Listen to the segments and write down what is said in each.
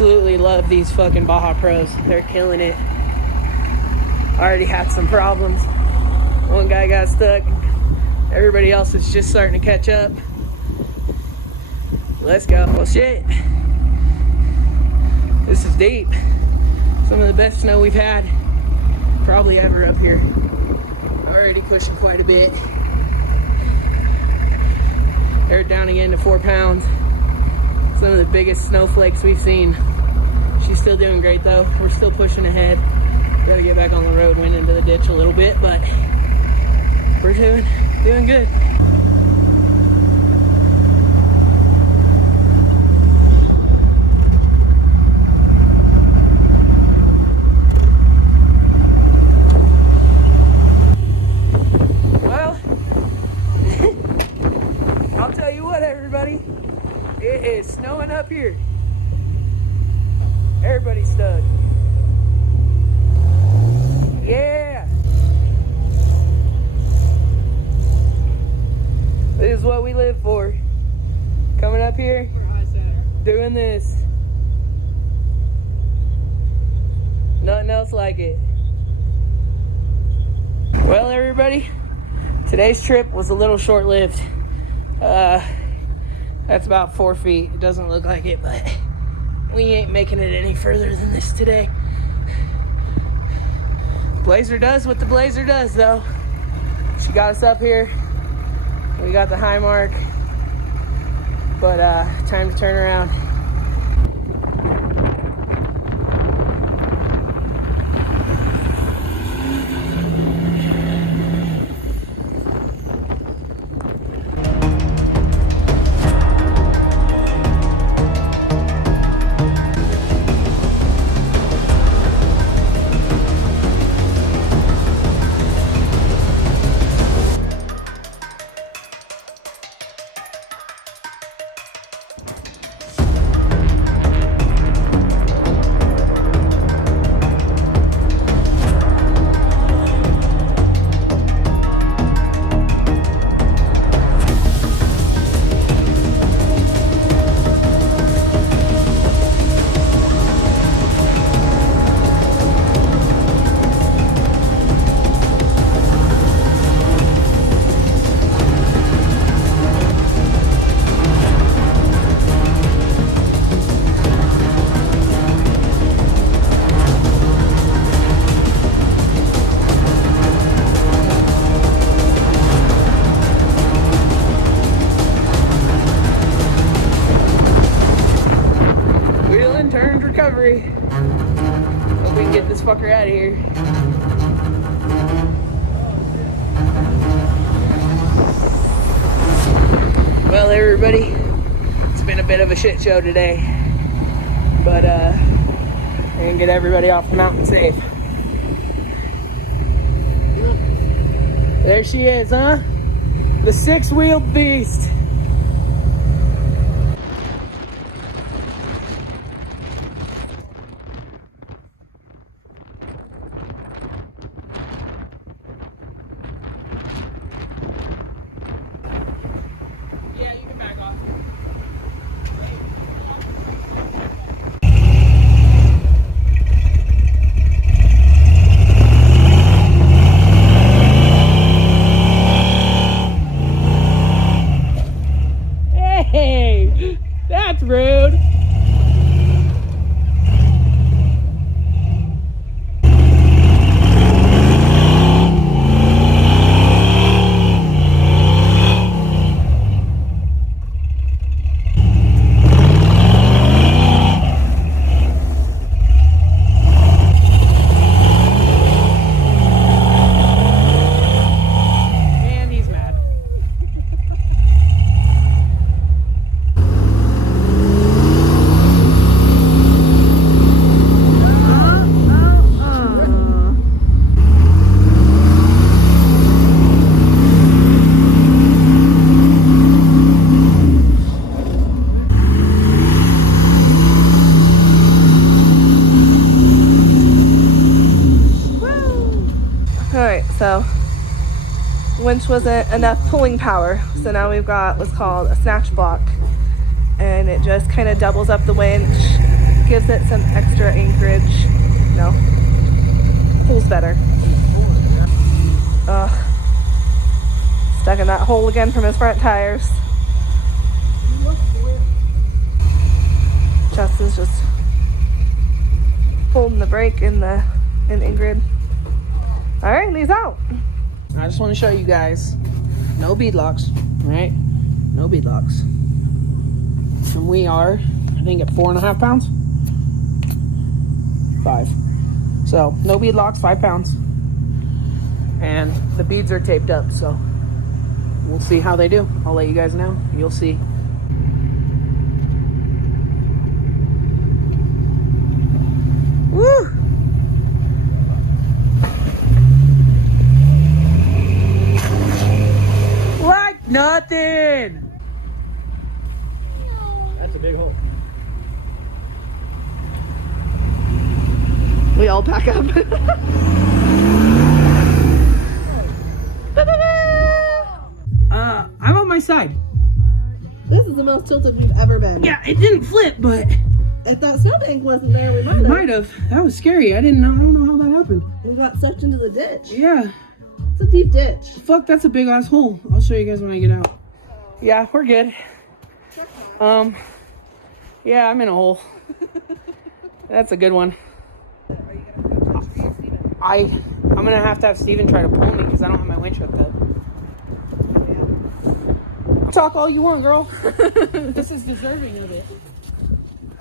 absolutely love these fucking Baja Pros. They're killing it. Already had some problems. One guy got stuck. Everybody else is just starting to catch up. Let's go. Well, shit. This is deep. Some of the best snow we've had probably ever up here. Already pushing quite a bit. They're down again to 4 pounds. Some of the biggest snowflakes we've seen. She's still doing great though. We're still pushing ahead. Gotta get back on the road, went into the ditch a little bit, but we're doing good. Well, I'll tell you what, everybody, it is snowing up here. Everybody's stuck. Yeah. This is what we live for. Coming up here, doing this. Nothing else like it. Well, everybody, today's trip was a little short-lived. That's about 4 feet. It doesn't look like it, but we ain't making it any further than this today. Blazer does what the Blazer does, though. She got us up here. We got the high mark, but time to turn around. Recovery. Hope we can get this fucker out of here. Well, everybody, it's been a bit of a shit show today, but we're gonna get everybody off the mountain safe. There she is, huh? The 6-wheeled beast. Hey, that's rude. So winch wasn't enough pulling power, so now we've got what's called a snatch block, and it just kind of doubles up the winch, gives it some extra anchorage. No, pulls better. Stuck in that hole again from his front tires. Jess is just holding the brake in Ingrid. All right, Lee's out. I just want to show you guys, no bead locks, right? No bead locks. And we are, I think, at 4.5 pounds. 5. So no bead locks, 5 pounds. And the beads are taped up, so we'll see how they do. I'll let you guys know. You'll see. Woo! Like nothing! That's a big hole. We all pack up. I'm on my side. This is the most tilted we've ever been. Yeah, it didn't flip, but If that snow bank wasn't there, we might have. That was scary. I don't know how that happened. We got sucked into the ditch. Yeah. It's a deep ditch. Fuck, that's a big ass hole. I'll show you guys when I get out. Yeah, we're good. Yeah, I'm in a hole. That's a good one. I'm gonna have to have Steven try to pull me because I don't have my winch hooked up. Talk all you want, girl. This is deserving of it.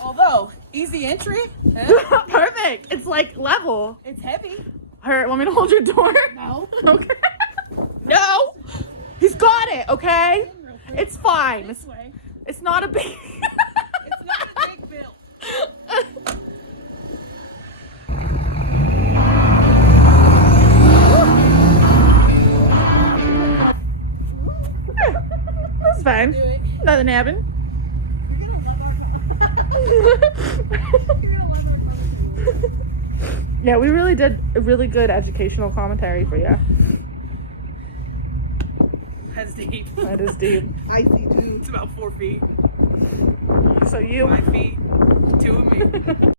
Although, easy entry. Perfect. It's like level. It's heavy. Want me to hold your door? No. Okay. No. He's got it, okay? It's fine. It's not a big... It's not a big bill. That's fine. Nothing happened. Yeah, we really did a really good educational commentary for you. That's deep. That is deep. I see too. It's about 4 feet. So you... 5 feet. 2 of me.